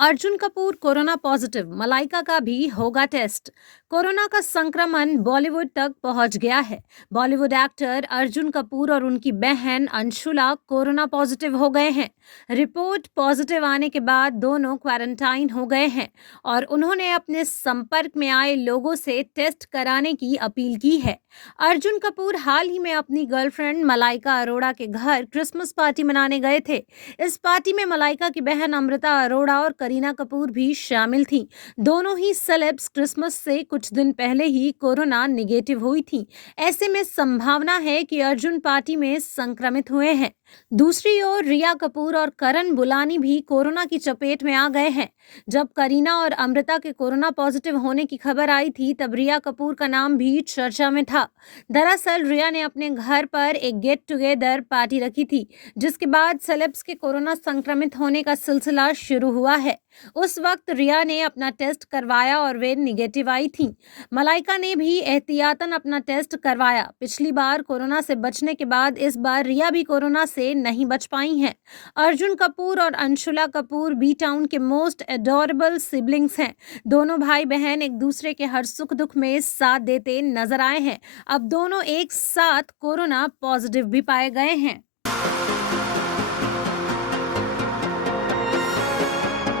Arjun Kapoor corona positive, Malaika का भी होगा टेस्ट। कोरोना का संक्रमण बॉलीवुड तक पहुंच गया है। बॉलीवुड एक्टर अर्जुन कपूर और उनकी बहन अंशुला कोरोना पॉजिटिव हो गए हैं। रिपोर्ट पॉजिटिव आने के बाद दोनों क्वारंटाइन हो गए हैं और उन्होंने अपने संपर्क में आए लोगों से टेस्ट कराने की अपील की है। अर्जुन कपूर हाल ही में अपनी गर्लफ्रेंड मलाइका अरोड़ा के घर क्रिसमस पार्टी मनाने गए थे। इस पार्टी में मलाइका की बहन अमृता अरोड़ा और करीना कपूर भी शामिल थीं। दोनों ही सेलेब्स क्रिसमस से कुछ दिन पहले ही कोरोना निगेटिव हुई थीं। ऐसे में संभावना है कि अर्जुन पार्टी में संक्रमित हुए हैं। दूसरी ओर रिया कपूर और करण बुलानी भी कोरोना की चपेट में आ गए हैं। जब करीना और अमृता के कोरोना पॉजिटिव होने की खबर आई थी, तब रिया कपूर का नाम भी चर्चा में था। दरअसल रिया ने अपने घर पर एक गेट टुगेदर पार्टी रखी थी, जिसके बाद सेलेब्स के कोरोना संक्रमित होने का सिलसिला शुरू हुआ है। उस वक्त रिया ने अपना टेस्ट करवाया और वे निगेटिव आई थीं। मलाइका ने भी एहतियातन अपना टेस्ट करवाया। पिछली बार कोरोना से बचने के बाद इस बार रिया भी कोरोना से नहीं बच पाई हैं। अर्जुन कपूर और अंशुला कपूर बी टाउन के मोस्ट एडोरेबल सिबलिंग्स हैं। दोनों भाई बहन एक दूसरे के हर सुख दुख में साथ देते नजर आए हैं। अब दोनों एक साथ कोरोना पॉजिटिव भी पाए गए हैं।